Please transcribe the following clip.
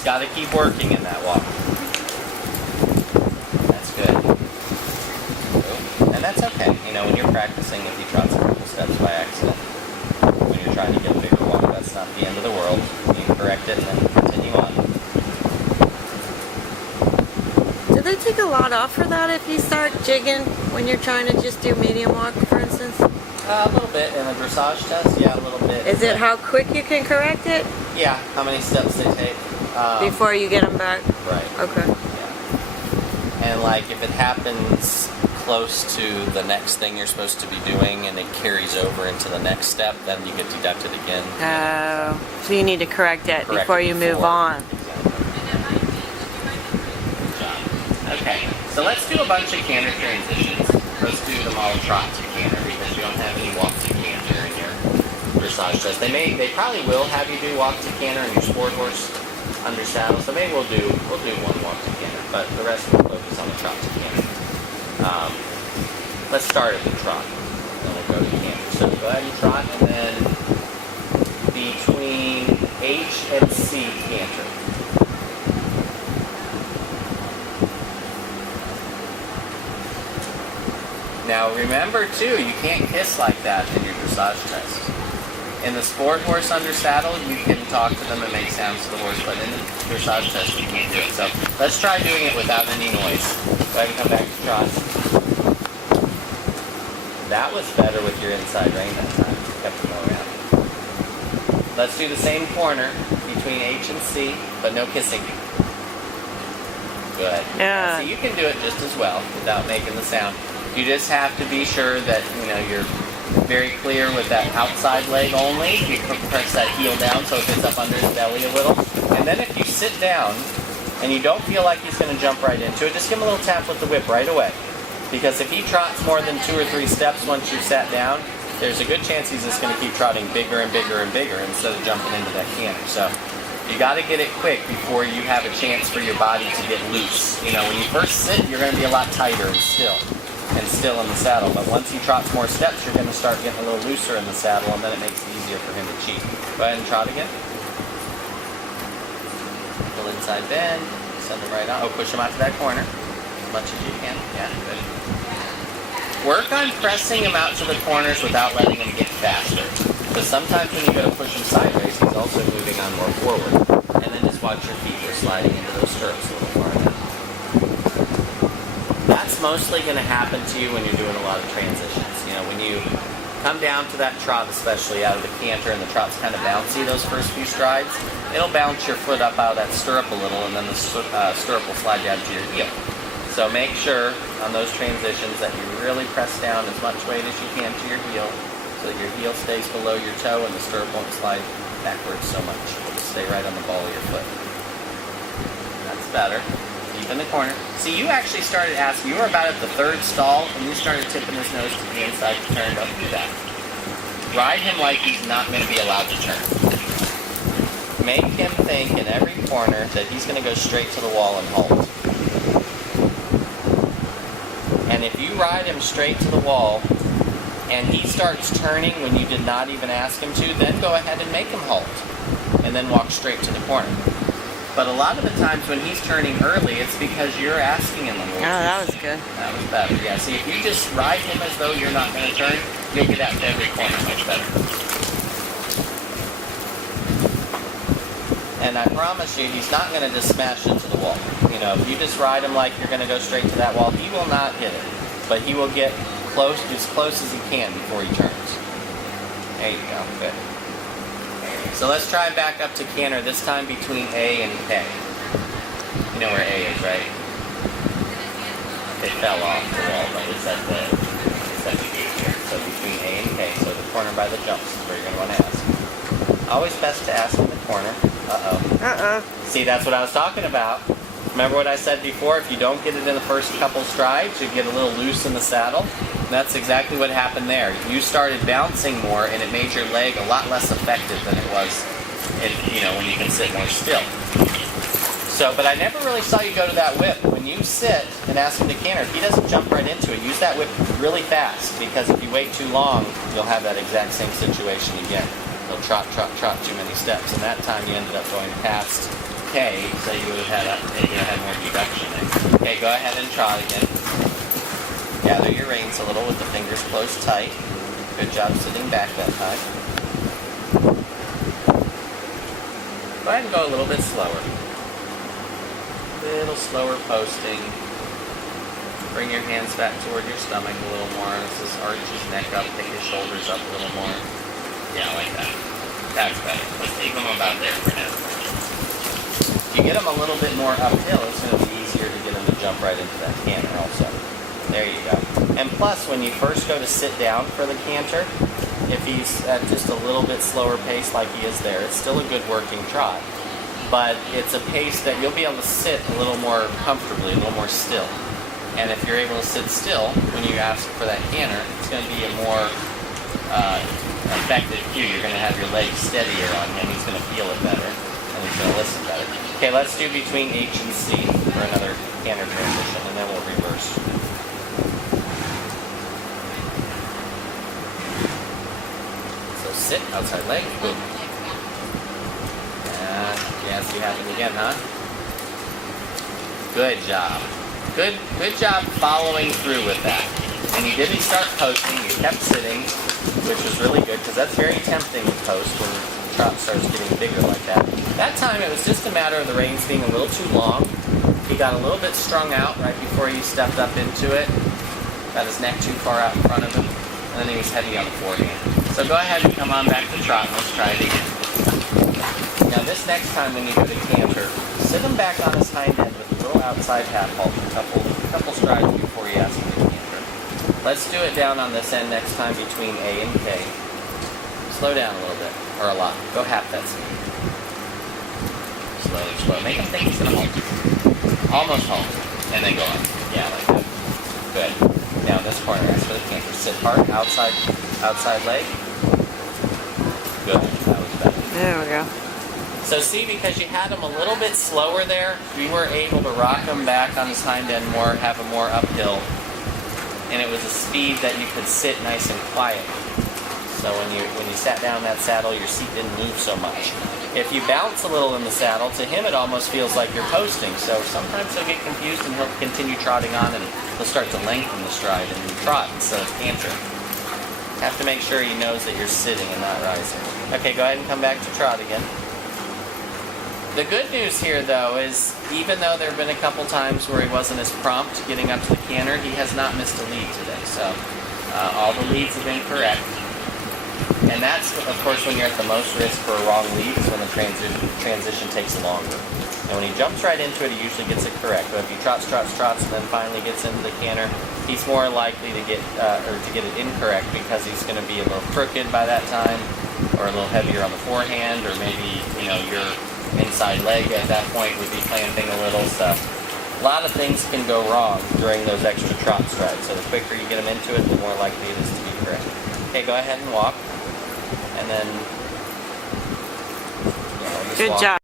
He's got to keep working in that walk. That's good. And that's okay. You know, when you're practicing, if he trots a couple steps by accident, when you're trying to get a bigger walk, that's not the end of the world. You can correct it and then continue on. Do they take a lot off for that if you start jigging when you're trying to just do medium walk, for instance? A little bit in a dressage test, yeah, a little bit. Is it how quick you can correct it? Yeah, how many steps they take. Before you get them back? Right. Okay. Yeah. And like if it happens close to the next thing you're supposed to be doing and it carries over into the next step, then you get deducted again. Oh, so you need to correct it before you move on. Okay, so let's do a bunch of canter transitions. Let's do them all trot to canter because you don't have any walk to canter in your dressage test. They probably will have you do walk to canter in your sport horse under saddle. So maybe we'll do one walk to canter, but the rest will focus on the trot to canter. Let's start at the trot, then we'll go to canter. So go ahead and trot, and then between H and C canter. Now remember too, you can't kiss like that in your dressage test. In the sport horse under saddle, you can talk to them and make sounds to the horse, but in the dressage test, you can't do it. So let's try doing it without any noise. Go ahead and come back to trot. That was better with your inside rein that time. Kept them around. Let's do the same corner between H and C, but no kissing. Good. Yeah. So you can do it just as well without making the sound. You just have to be sure that you're very clear with that outside leg only. You press that heel down so it gets up under his belly a little. And then if you sit down and you don't feel like he's going to jump right into it, just give him a little tap with the whip right away. Because if he trots more than 2 or 3 steps once you've sat down, there's a good chance he's just going to keep trotting bigger and bigger and bigger instead of jumping into that canter. So you got to get it quick before you have a chance for your body to get loose. You know, when you first sit, you're going to be a lot tighter and still in the saddle. But once he trots more steps, you're going to start getting a little looser in the saddle, and then it makes it easier for him to cheat. Go ahead and trot again. Little inside bend. Send him right on. Oh, push him out to that corner as much as you can. Yeah, good. Work on pressing him out to the corners without letting him get faster. Because sometimes when you go to push him sideways, he's also moving on more forward. And then just watch your feet. You're sliding into those stirrups a little farther. That's mostly going to happen to you when you're doing a lot of transitions. You know, when you come down to that trot, especially out of the canter, and the trot's kind of bouncy those first few strides, it'll bounce your foot up out of that stirrup a little, and then the stirrup will slide down to your heel. So make sure on those transitions that you really press down as much weight as you can to your heel, so that your heel stays below your toe and the stirrup won't slide backwards so much. It'll stay right on the ball of your foot. That's better. In the corner. See, you actually started asking, you were about at the 3rd stall, and you started tipping his nose to the inside to turn. Don't do that. Ride him like he's not going to be allowed to turn. Make him think in every corner that he's going to go straight to the wall and hold. And if you ride him straight to the wall, and he starts turning when you did not even ask him to, then go ahead and make him hold. And then walk straight to the corner. But a lot of the times when he's turning early, it's because you're asking him a little. Oh, that was good. That was better. Yeah, see, if you just ride him as though you're not going to turn, you'll get out to every corner much better. And I promise you, he's not going to just smash into the wall. You know, if you just ride him like you're going to go straight to that wall, he will not hit it. But he will get close as he can before he turns. There you go. Good. So let's try back up to canter, this time between A and K. You know where A is, right? They fell off the wall, but it's at the gate here. So between A and K, so the corner by the jumps is where you're going to want to ask. Always best to ask in the corner. Uh-oh. See, that's what I was talking about. Remember what I said before? If you don't get it in the first couple strides, you get a little loose in the saddle. And that's exactly what happened there. You started bouncing more, and it made your leg a lot less effective than it was, when you can sit more still. So, but I never really saw you go to that whip. When you sit and ask him to canter, if he doesn't jump right into it, use that whip really fast, because if you wait too long, you'll have that exact same situation again. He'll trot too many steps, and that time you ended up going past K, so you would have had more deduction there. Okay, go ahead and trot again. Gather your reins a little with the fingers closed tight. Good job sitting back that time. Go ahead and go a little bit slower. Little slower posting. Bring your hands back toward your stomach a little more. This is arch his neck up, take his shoulders up a little more. Yeah, like that. That's better. Let's leave them about there for now. If you get them a little bit more uphill, it's going to be easier to get them to jump right into that canter also. There you go. And plus, when you first go to sit down for the canter, if he's at just a little bit slower pace like he is there, it's still a good working trot. But it's a pace that you'll be able to sit a little more comfortably, a little more still. And if you're able to sit still when you ask for that canter, it's going to be a more effective cue. You're going to have your legs steadier on him. He's going to feel it better, and he's going to listen better. Okay, let's do between H and C for another canter transition, and then we'll reverse. So sit, outside leg, good. Yes, you have it again, huh? Good job. Good job following through with that. And you didn't start posting, you kept sitting, which was really good because that's very tempting to post when the trot starts getting bigger like that. That time it was just a matter of the reins being a little too long. He got a little bit strung out right before he stepped up into it. Got his neck too far out in front of him. And then he was heavy on the forehand. So go ahead and come on back to trot and let's try it again. Now this next time when you go to canter, sit him back on his hind end with a little outside half halt, a couple strides before you ask him to canter. Let's do it down on this end next time between A and K. Slow down a little bit, or a lot. Go half that speed. Slowly, slow. Make him think he's going to halt. Almost halt. And then go on. Yeah, like that. Good. Now this corner, ask for the canter. Sit hard, outside leg. Good. That was better. There we go. So see, because you had him a little bit slower there, we were able to rock him back on his hind end more, have him more uphill. And it was a speed that you could sit nice and quiet. So when you sat down in that saddle, your seat didn't move so much. If you bounce a little in the saddle, to him it almost feels like you're posting. So sometimes he'll get confused and he'll continue trotting on and he'll start to lengthen the stride and trot instead of canter. Have to make sure he knows that you're sitting and not rising. Okay, go ahead and come back to trot again. The good news here, though, is even though there have been a couple times where he wasn't as prompt getting up to the canter, he has not missed a lead today. So all the leads have been correct. And that's, of course, when you're at the most risk for a wrong lead is when the transition takes longer. And when he jumps right into it, he usually gets it correct. But if he trots, and then finally gets into the canter, he's more likely to get it incorrect because he's going to be a little crooked by that time, or a little heavier on the forehand, or maybe your inside leg at that point would be clamping a little. So a lot of things can go wrong during those extra trot strides. So the quicker you get them into it, the more likely it is to be correct. Okay, go ahead and walk. And then, just Good walk. job.